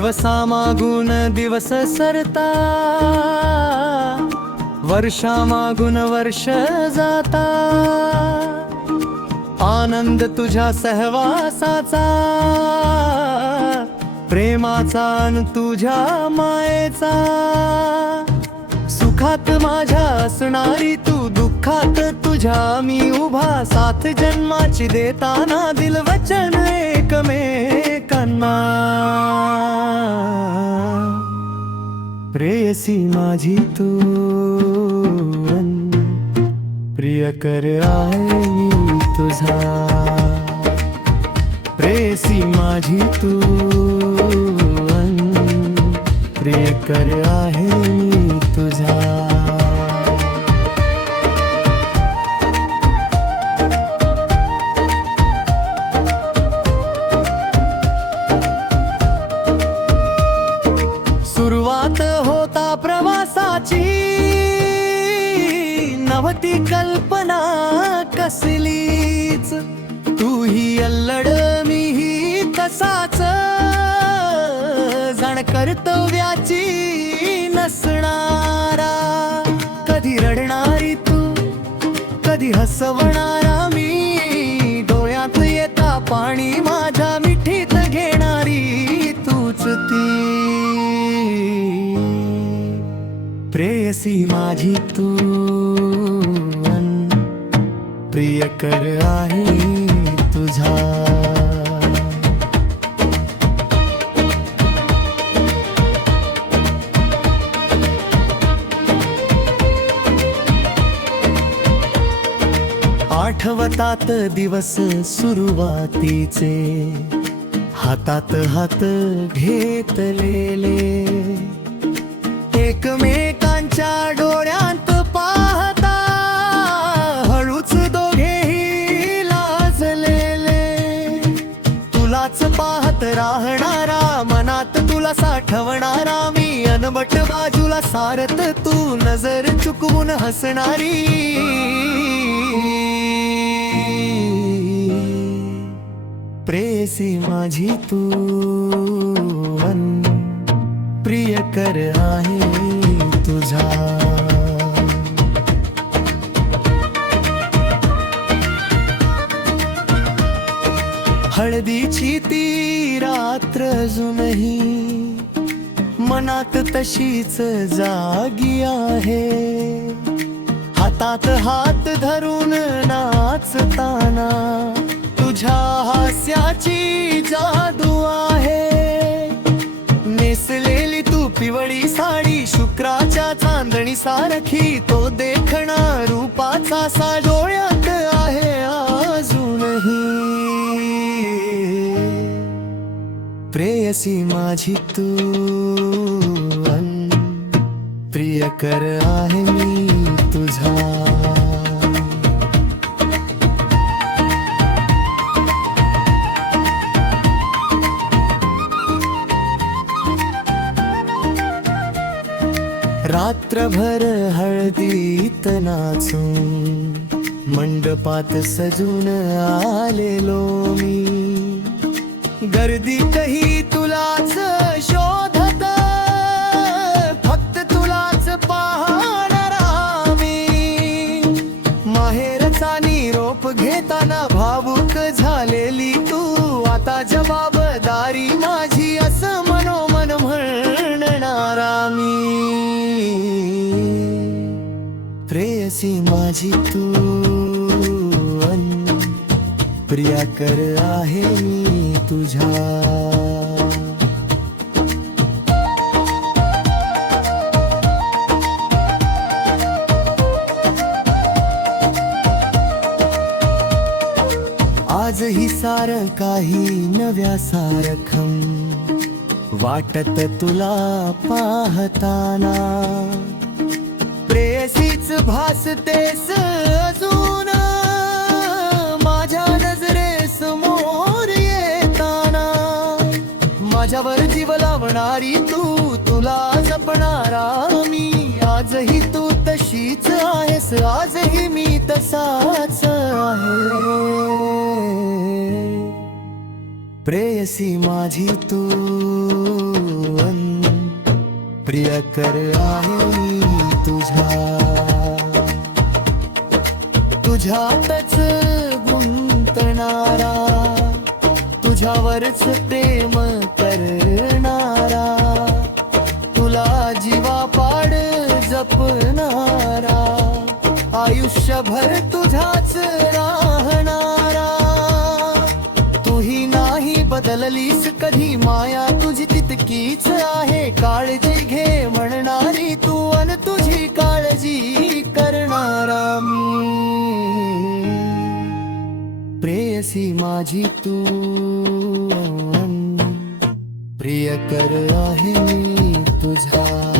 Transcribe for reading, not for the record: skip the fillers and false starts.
दिवसामागून दिवस सरता, वर्षामागून वर्ष जाता, आनंद तुझ्या सहवासाचा, प्रेमाचा अन तुझ्या मायेचा, सुखात माझ्या असणारी तू, दुःखात तुझ्या मी उभा, साथ जन्माची देताना दिल वचन एकमेकांना. प्रेयसी माझी तू अन प्रियकर आहे मी तुझा, प्रेयसी माझी तू अन प्रियकर आहे मी तुझा. सुरुवात होता प्रवासाची, नव्हती कल्पना कसलीच, तू ही अल्लड मी ही तसाच, जण कर्तव्याची नसणारा, कधी रडणारी तू कधी हसवणारा मी, डोळ्यात येता पाणी माझ्या मिठीत घेणारी तूच ती. प्रेयसी माझी तू अन प्रियकर आहे तुझा. आठवतात दिवस सुरुवातीचे, हातात हात घेतलेले, एकमेकांच्या डोळ्यांत पाहता, हळूच दोघेही लाजलेले, तुलाच पाहत राहणारा, मनात तुला साठवणारा मी, अनबट बाजूला सारत तू, नजर चुकवून हसणारी. प्रेयसी माझी तू अन प्रियकर आहे तुझा. हळदीची ती रात्र अजूनही मनात तशीच जागी आहे, हातात हात धरून नाचताना तुझ्या हास्याची जादू आहे. नेसलेली तू पिवळी साडी, शुक्राच्या चांदणी सारखी, तो देखणा रूपाचा सा डोळ्यात आहे अजूनही. प्रेयसी माझी तू अन प्रियकर आहे मी तुझा. रात्रभर हळदीत नाचून, मंडपात सजून आलेलो मी, गर्दीतही तुलाच शोधत, फक्त तुलाच पाहणारा मी. माहेरचा निरोप घेताना भावुक झालेली तू, आता जबाबदारी माझी असं मनोमन म्हणणारा मी. प्रेयसी माझी तू अन प्रियकर आहे मी तुझा. आजही सार काही नव्या सारखं वाटत तुला पाहताना, प्रेयसीच भासतेस अजून माझ्या नजरेसमोर येताना. माझ्यावर जीव लावणारी तू, तुला जपणारा मी, आजही तू तशीच आहेस, आजही मी तसाच आहे. प्रेयसी माझी तू प्रियकर आहे मी तुझ्यातच गुंतणारा, तुझ्यावरच प्रेम करणारा, तुला जीवापाड जपणारा, आयुष्यभर तुझाच राहणारा. तूही नाही बदललीस कधी, माया तुझी तितकीच आहे. काळजी घे म्हणणारी तू अन तुझी काळजी करणारा मी. प्रेयसी माझी तू अन प्रियकर आहे मी तुझा.